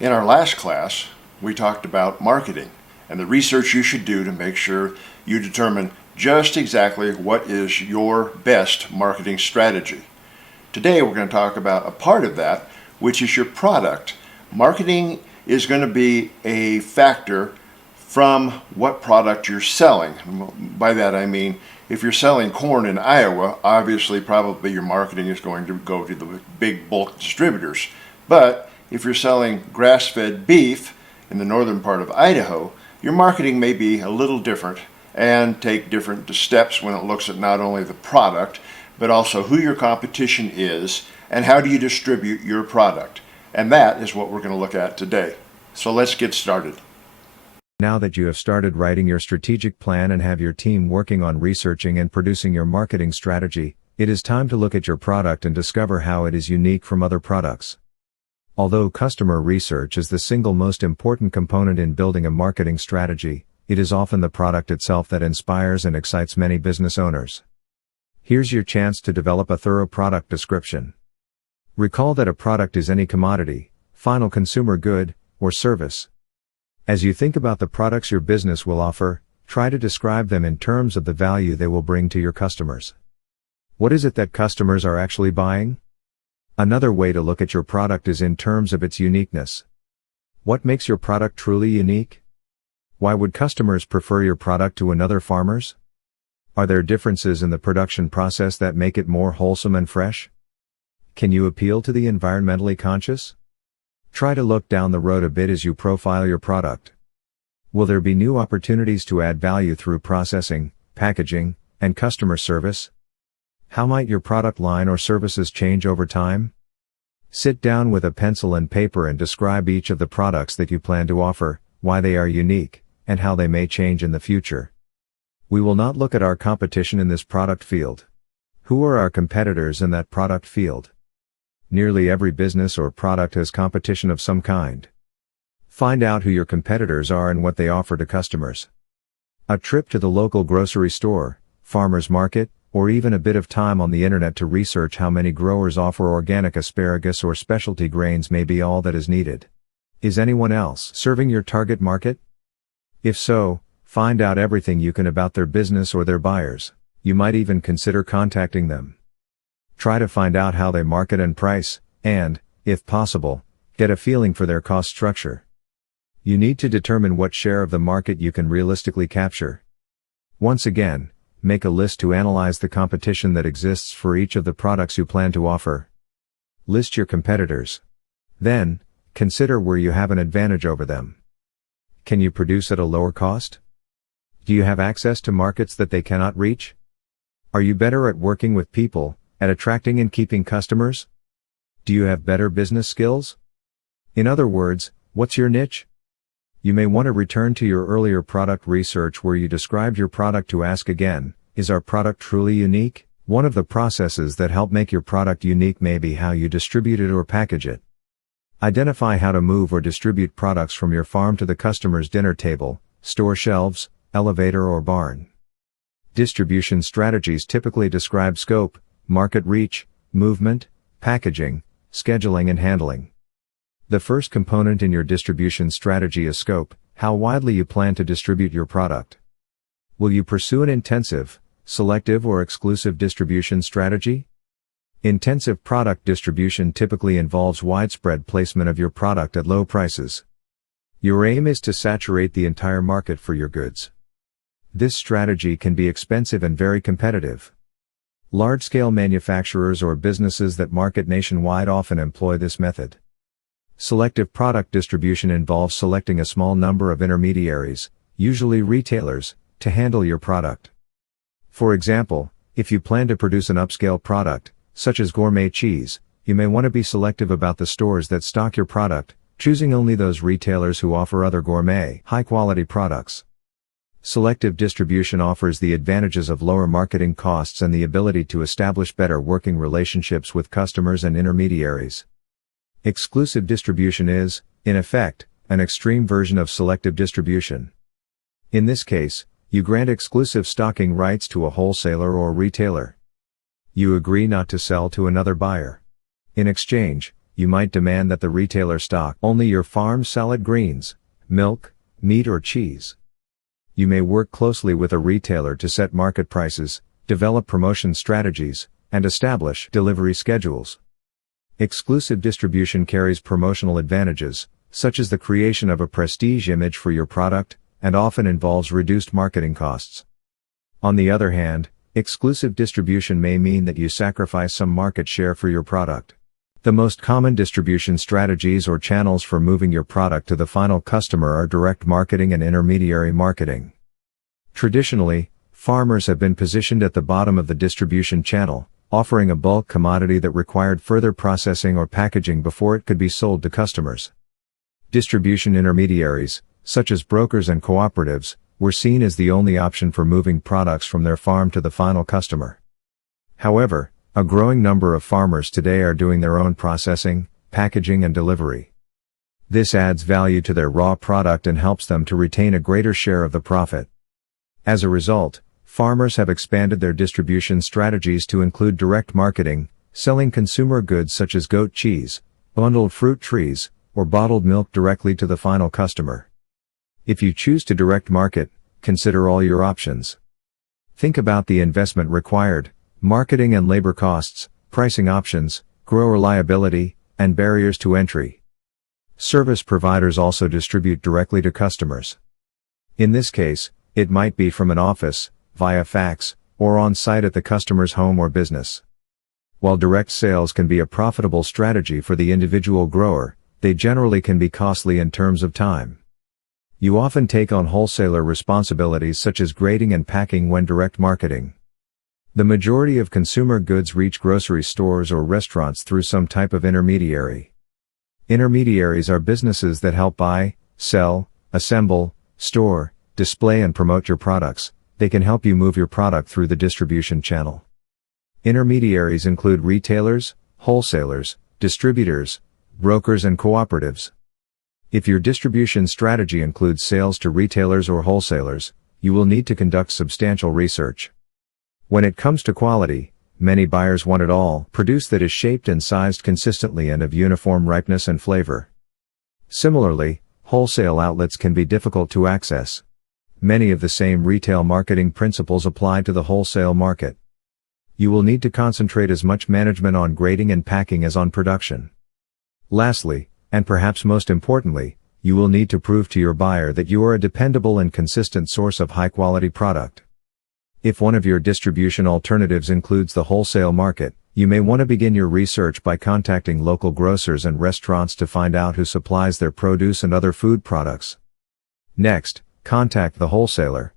In our last class, we talked about marketing and the research you should do to make sure you determine just exactly what is your best marketing strategy. Today we're going to talk about a part of that, which is your product. Marketing is going to be a factor from what product you're selling. By that I mean, if you're selling corn in Iowa, obviously probably your marketing is going to go to the big bulk distributors. But if you're selling grass-fed beef in the northern part of Idaho, your marketing may be a little different and take different steps when it looks at not only the product, but also who your competition is and how do you distribute your product. And that is what we're going to look at today. So let's get started. Now that you have started writing your strategic plan and have your team working on researching and producing your marketing strategy, it is time to look at your product and discover how it is unique from other products. Although customer research is the single most important component in building a marketing strategy, it is often the product itself that inspires and excites many business owners. Here's your chance to develop a thorough product description. Recall that a product is any commodity, final consumer good, or service. As you think about the products your business will offer, try to describe them in terms of the value they will bring to your customers. What is it that customers are actually buying? Another way to look at your product is in terms of its uniqueness. What makes your product truly unique? Why would customers prefer your product to another farmer's? Are there differences in the production process that make it more wholesome and fresh? Can you appeal to the environmentally conscious? Try to look down the road a bit as you profile your product. Will there be new opportunities to add value through processing, packaging, and customer service? How might your product line or services change over time? Sit down with a pencil and paper and describe each of the products that you plan to offer, why they are unique, and how they may change in the future. We will not look at our competition in this product field. Who are our competitors in that product field? Nearly every business or product has competition of some kind. Find out who your competitors are and what they offer to customers. A trip to the local grocery store, farmer's market, or even a bit of time on the internet to research how many growers offer organic asparagus or specialty grains may be all that is needed. Is anyone else serving your target market? If so, find out everything you can about their business or their buyers. You might even consider contacting them. Try to find out how they market and price, and, if possible, get a feeling for their cost structure. You need to determine what share of the market you can realistically capture. Once again, make a list to analyze the competition that exists for each of the products you plan to offer. List your competitors. Then, consider where you have an advantage over them. Can you produce at a lower cost? Do you have access to markets that they cannot reach? Are you better at working with people, at attracting and keeping customers? Do you have better business skills? In other words, what's your niche? You may want to return to your earlier product research where you described your product to ask again, is our product truly unique? One of the processes that help make your product unique may be how you distribute it or package it. Identify how to move or distribute products from your farm to the customer's dinner table, store shelves, elevator or barn. Distribution strategies typically describe scope, market reach, movement, packaging, scheduling and handling. The first component in your distribution strategy is scope, how widely you plan to distribute your product. Will you pursue an intensive, selective or exclusive distribution strategy? Intensive product distribution typically involves widespread placement of your product at low prices. Your aim is to saturate the entire market for your goods. This strategy can be expensive and very competitive. Large-scale manufacturers or businesses that market nationwide often employ this method. Selective product distribution involves selecting a small number of intermediaries, usually retailers, to handle your product. For example, if you plan to produce an upscale product, such as gourmet cheese, you may want to be selective about the stores that stock your product, choosing only those retailers who offer other gourmet, high-quality products. Selective distribution offers the advantages of lower marketing costs and the ability to establish better working relationships with customers and intermediaries. Exclusive distribution is, in effect, an extreme version of selective distribution. In this case, you grant exclusive stocking rights to a wholesaler or retailer. You agree not to sell to another buyer. In exchange, You might demand that the retailer stock only your farm salad greens, milk, meat or cheese. You may work closely with a retailer to set market prices, develop promotion strategies, and establish delivery schedules. Exclusive distribution carries promotional advantages, such as the creation of a prestige image for your product, and often involves reduced marketing costs. On the other hand, exclusive distribution may mean that you sacrifice some market share for your product. The most common distribution strategies or channels for moving your product to the final customer are direct marketing and intermediary marketing. Traditionally, farmers have been positioned at the bottom of the distribution channel, offering a bulk commodity that required further processing or packaging before it could be sold to customers. Distribution intermediaries, such as brokers and cooperatives, were seen as the only option for moving products from their farm to the final customer. However, a growing number of farmers today are doing their own processing, packaging and delivery. This adds value to their raw product and helps them to retain a greater share of the profit. As a result, farmers have expanded their distribution strategies to include direct marketing, selling consumer goods such as goat cheese, bundled fruit trees, or bottled milk directly to the final customer. If you choose to direct market, consider all your options. Think about the investment required, marketing and labor costs, pricing options, grower liability, and barriers to entry. Service providers also distribute directly to customers. In this case, it might be from an office, via fax, or on-site at the customer's home or business. While direct sales can be a profitable strategy for the individual grower, they generally can be costly in terms of time. You often take on wholesaler responsibilities such as grading and packing when direct marketing. The majority of consumer goods reach grocery stores or restaurants through some type of intermediary. Intermediaries are businesses that help buy, sell, assemble, store, display and promote your products. They can help you move your product through the distribution channel. Intermediaries include retailers, wholesalers, distributors, brokers and cooperatives. If your distribution strategy includes sales to retailers or wholesalers, you will need to conduct substantial research. When it comes to quality, many buyers want it all produce that is shaped and sized consistently and of uniform ripeness and flavor. Similarly, wholesale outlets can be difficult to access. Many of the same retail marketing principles apply to the wholesale market. You will need to concentrate as much management on grading and packing as on production. Lastly, and perhaps most importantly, you will need to prove to your buyer that you are a dependable and consistent source of high-quality product. If one of your distribution alternatives includes the wholesale market, you may want to begin your research by contacting local grocers and restaurants to find out who supplies their produce and other food products. Next, contact the wholesaler.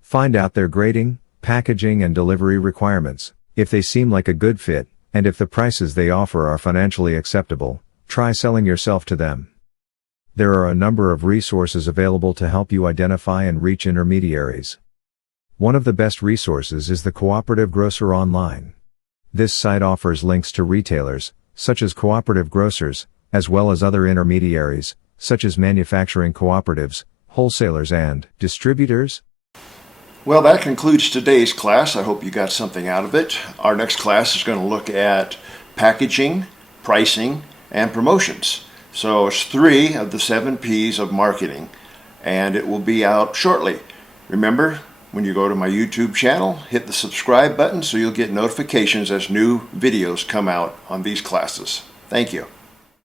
Find out their grading, packaging and delivery requirements. If they seem like a good fit, and if the prices they offer are financially acceptable, try selling yourself to them. There are a number of resources available to help you identify and reach intermediaries. One of the best resources is the Cooperative Grocer Online. This site offers links to retailers, such as cooperative grocers, as well as other intermediaries, such as manufacturing cooperatives, wholesalers and distributors. Well, that concludes today's class. I hope you got something out of it. Our next class is going to look at packaging, pricing, and promotions. So it's 3 of the 7 P's of marketing, and it will be out shortly. Remember, when you go to my YouTube channel, hit the subscribe button so you'll get notifications as new videos come out on these classes. Thank you.